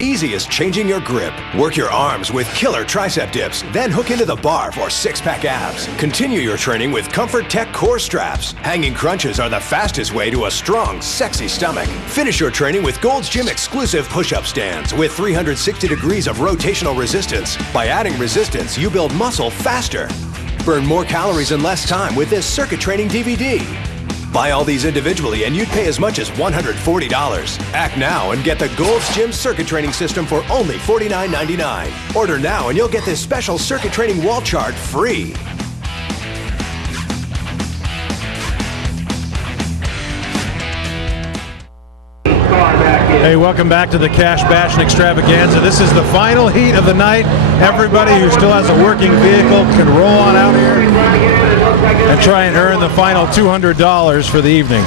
Easy as changing your grip. Work your arms with killer tricep dips, then hook into the bar for six-pack abs. Continue your training with Comfort Tech core straps. Hanging crunches are the fastest way to a strong, sexy stomach. Finish your training with Gold's Gym exclusive push-up stands with 360 degrees of rotational resistance. By adding resistance, you build muscle faster. Burn more calories in less time with this circuit training DVD. Buy all these individually and you'd pay as much as $140. Act now and get the Gold's Gym circuit training system for only $49.99. Order now and you'll get this special circuit training wall chart free. Hey, welcome back to the Cash Bash and Extravaganza. This is the final heat of the night. Everybody who still has a working vehicle can roll on out here and try and earn the final $200 for the evening.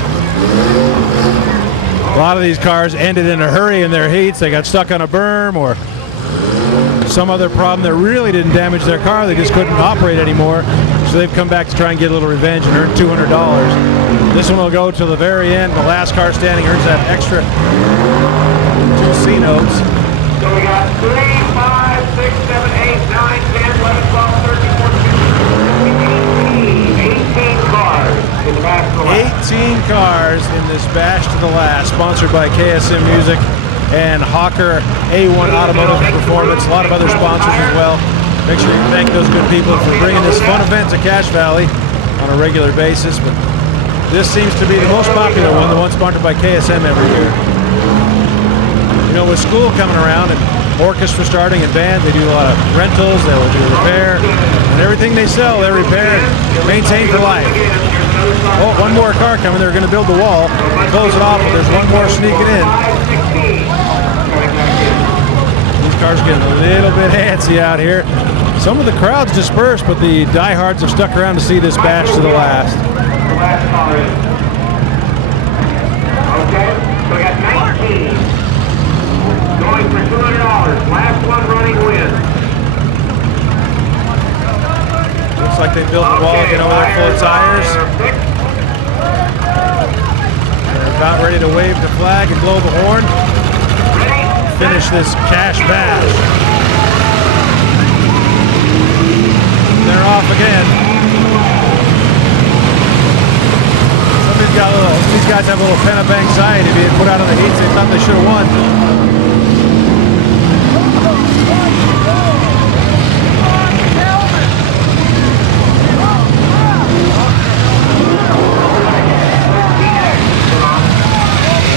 A lot of these cars ended in a hurry in their heats. They got stuck on a berm or some other problem that really didn't damage their car. They just couldn't operate anymore. So they've come back to try and get a little revenge and earn $200. This one will go to the very end. The last car standing earns that extra 2 C notes. So we got 3, 5, 6, 7, 8, 9, 10, 11, 12, 13, 14, 15, 18 cars in the bash to the last. 18 cars in this bash to the last, sponsored by KSM Music and Hawker A1 Automotive Performance. A lot of other sponsors as well. Make sure you thank those good people for bringing this fun event to Cache Valley on a regular basis. But this seems to be the most popular one, the one sponsored by KSM every year. You know, with school coming around and orchestra starting and band, they do a lot of rentals, they will do repair, and everything they sell, they repair and maintain for life. Oh, one more car coming. They're going to build the wall, close it off, but there's one more sneaking in. These cars are getting a little bit antsy out here. Some of the crowd's dispersed, but the diehards have stuck around to see this bash to the last. Okay, so we got 19. Going for $200. Last one running wins. Looks like they built the wall again over there full of tires. They're about ready to wave the flag and blow the horn. Finish this Cash Bash. They're off again. These guys have a little pent-up anxiety being put out of the heats. They thought they should have won.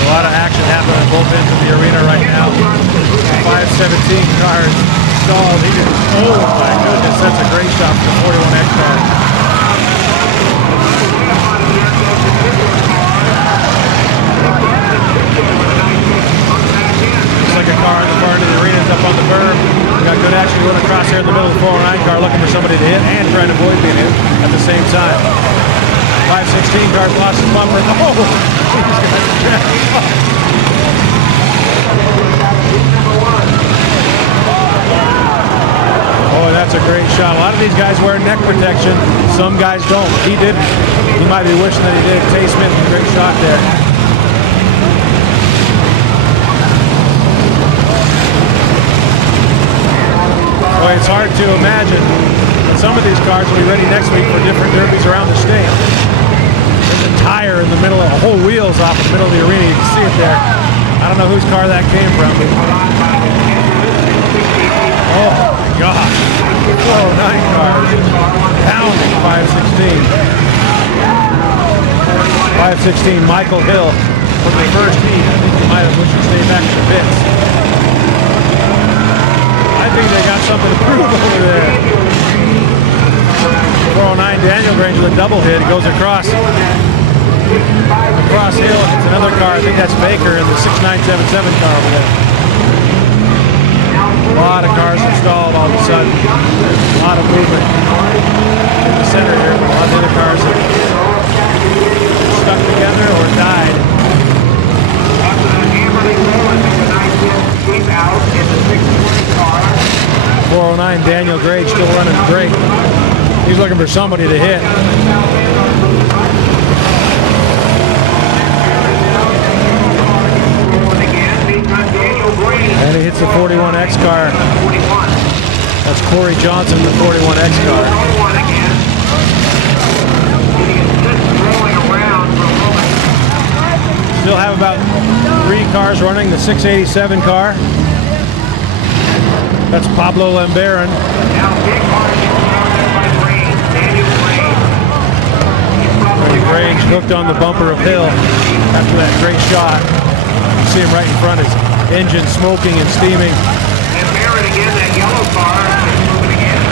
A lot of action happening at both ends of the arena right now. 517 cars stalled. Oh my goodness, that's a great shot for the 41X car. Looks like a car in the far end of the arena is up on the berm. We got good action going across here in the middle of the 409 car, looking for somebody to hit and trying to avoid being hit at the same time. 516 cars lost his bumper. Oh, that's a great shot. A lot of these guys wear neck protection. Some guys don't. He didn't. He might be wishing that he did. Tay Smith, a great shot there. Boy, it's hard to imagine that some of these cars will be ready next week for different derbies around the state. There's a tire in the middle of a whole wheels off in the middle of the arena. You can see it there. I don't know whose car that came from. Oh my gosh. 409 cars pounding 516. 516 Michael Hill from the first heat. I think he might have wished to stay back to the pits. I think they got something to prove over there. 409 Daniel Grange with a double hit. It goes across hill. It's another car. I think that's Baker in the 6977 car over there. A lot of cars installed all of a sudden. A lot of movement in the center here. But a lot of the other cars are stuck together or died. 409 Daniel Grange still running great. He's looking for somebody to hit. Daniel Grange And he hits the 41X car. 41. That's Corey Johnson in the 41X car. Another one again. He is just rolling around for a moment. Still have about 3 cars running, the 687 car. That's Pablo Lambaron. Now big car gets thrown there by Grange. Daniel Grange. He's probably Grange hooked on the bumper of Hill after that great shot. You see him right in front, his engine smoking and steaming. And Barrett again, that yellow car is moving again.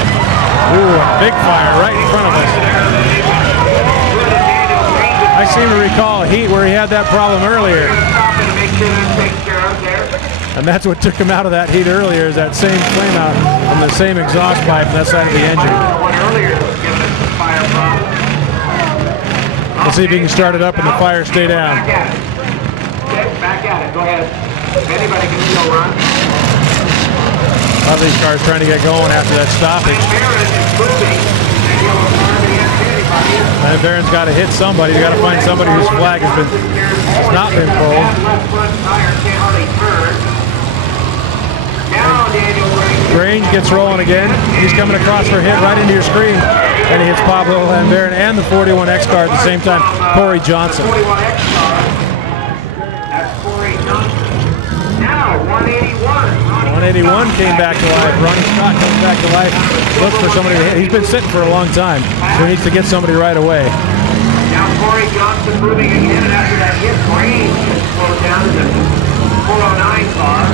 Ooh, a big fire right in front of us. I seem to recall a heat where he had that problem earlier. Stop it to make sure that's taken care of there. And that's what took him out of that heat earlier, is that same flame out on the same exhaust pipe on that side of the engine. One earlier was giving us a fire problem. Let's see if he can start it up and the fire stay down. Back at it. Okay, back at it. Go ahead. If anybody can still run. A lot of these cars trying to get going after that stoppage. Barrett is moving. And he'll run against anybody. And Barron's got to hit somebody. You got to find somebody whose flag has not been pulled. Left front tire can't hardly turn. Now Daniel Grange gets rolling again. He's coming across for a hit right into your screen. And he hits Pablo Lambaron and the 41X car at the same time, Corey Johnson. 41X car. That's Corey Johnson. Now 181. 181 came back to life. Ronnie Scott comes back to life. Looks for somebody to hit. He's been sitting for a long time, so he needs to get somebody right away. Now Corey Johnson moving again, and after that hit, Grange slowed down to the 409 car.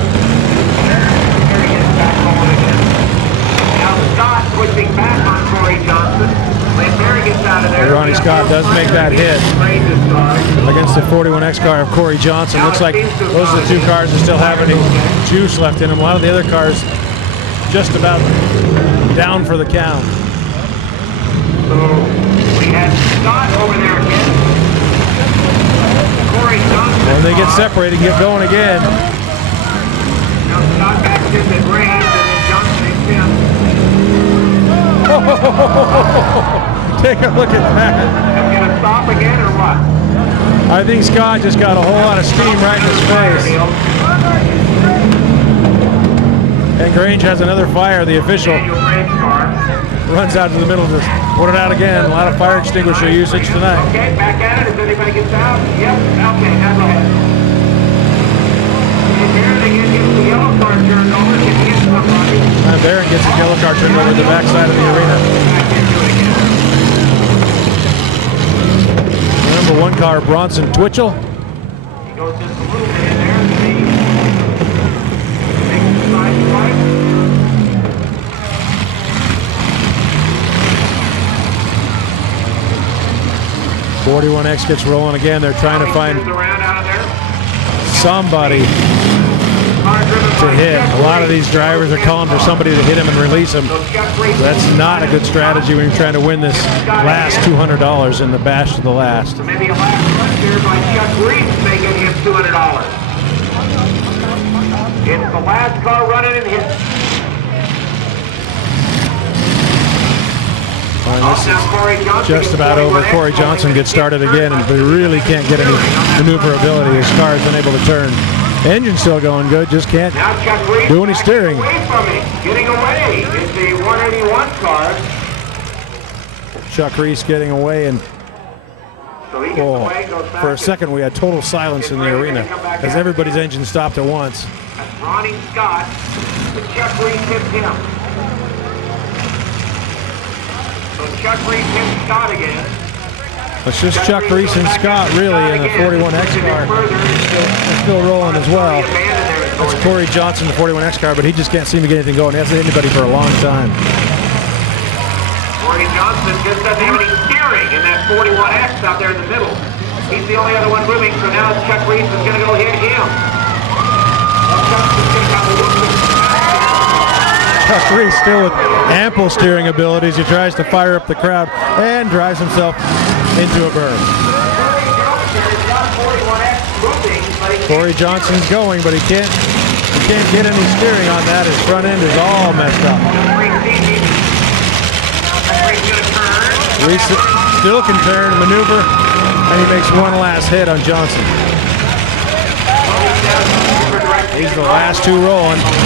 Here he gets back going again. Now Scott pushing back on Corey Johnson. Lambaron gets out of there. Ronnie Scott does make that hit against the 41X car of Corey Johnson. Looks like those are the 2 cars that still have any juice left in them. A lot of the other cars just about down for the count. So we had Scott over there again. Corey Johnson. When they get separated, get going again. Now Scott backs into Grange and then Johnson hits him. Take a look at that. Is he gonna stop again or what? I think Scott just got a whole lot of steam right in his face. And Grange has another fire. The official Daniel Grange car. runs out to the middle to put it out again. A lot of fire extinguisher usage tonight. Okay, back at it. If anybody gets out, yep. Okay, now go ahead. And Barrett again gets the yellow car turned over. Can he get somebody? And Barron gets his yellow car turned over to the backside of the arena. Back into it again. Number 1 car, Bronson Twitchell. He goes just a little bit in there and see. Makes the side swipe. 41X gets rolling again. They're trying to find Around out of there. somebody to hit. A lot of these drivers are calling for somebody to hit him and release him. That's not a good strategy when you're trying to win this last $200 in the bash to the last. So maybe a last run here by Chuck Reese making him $200. It's the last car running and hit. And this is just about over. Corey Johnson gets started again, and they really can't get any maneuverability. His car is unable to turn. Engine's still going good, just can't do any steering. Away from it. Getting away is the 181 car. Chuck Reese getting away, and So he gets away, goes back for a second we had total silence in the arena as everybody's engine stopped at once. That's Ronnie Scott. But Chuck Reese hits him. So Chuck Reese hits Scott again. It's just Chuck Reese and Scott really in the 41X car. They're still rolling as well. That's Corey Johnson, the 41X car, but he just can't seem to get anything going. He hasn't hit anybody for a long time. Corey Johnson just doesn't have any steering in that 41X out there in the middle. He's the only other one moving, so now Chuck Reese is going to go hit him. Chuck Reese still with ample steering abilities. He tries to fire up the crowd and drives himself into a berm. Corey Johnson's going, but he can't get any steering on that. His front end is all messed up. Reese still can turn, maneuver, and he makes one last hit on Johnson. These are the last two rolling.